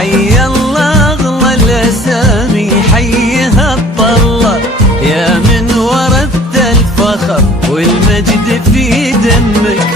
حي الله اغلى الاسامي حيها الطلة، يا من ورثت الفخر والمجد في دمك.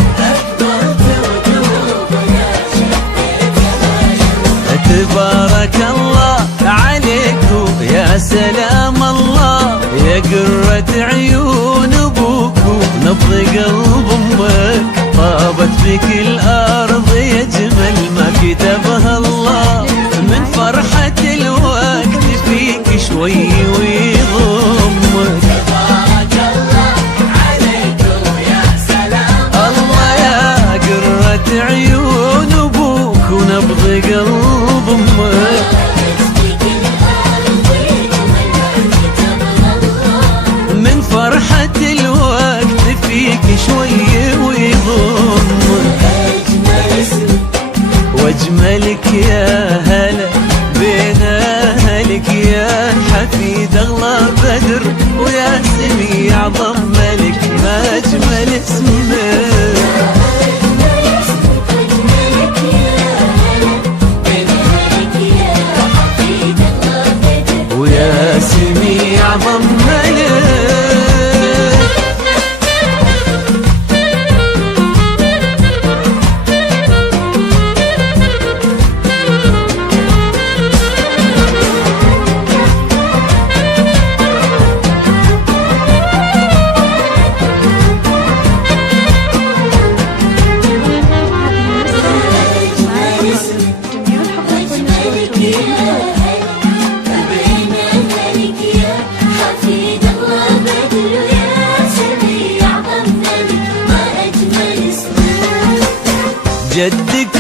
تبارك الله عليك يا سلام الله، يا قرة عيون ابوك ونبض قلب امك. طابت بك الارض يا جمل ما كتبها الله، من فرحة الوقت فيك شوي ويضمك. تبارك الله عليكم يا سلام الله، يا قرة عيون ابوك ونبض قلب امك. من فرحة الوقت فيك شوي ويضمك. واجملك يا هلا بين اهلك يا حفيد اغلى بدر، ويا سمي اعظم ملك ما اجمل اسمك. ويا سمي اعظم ملك. جدك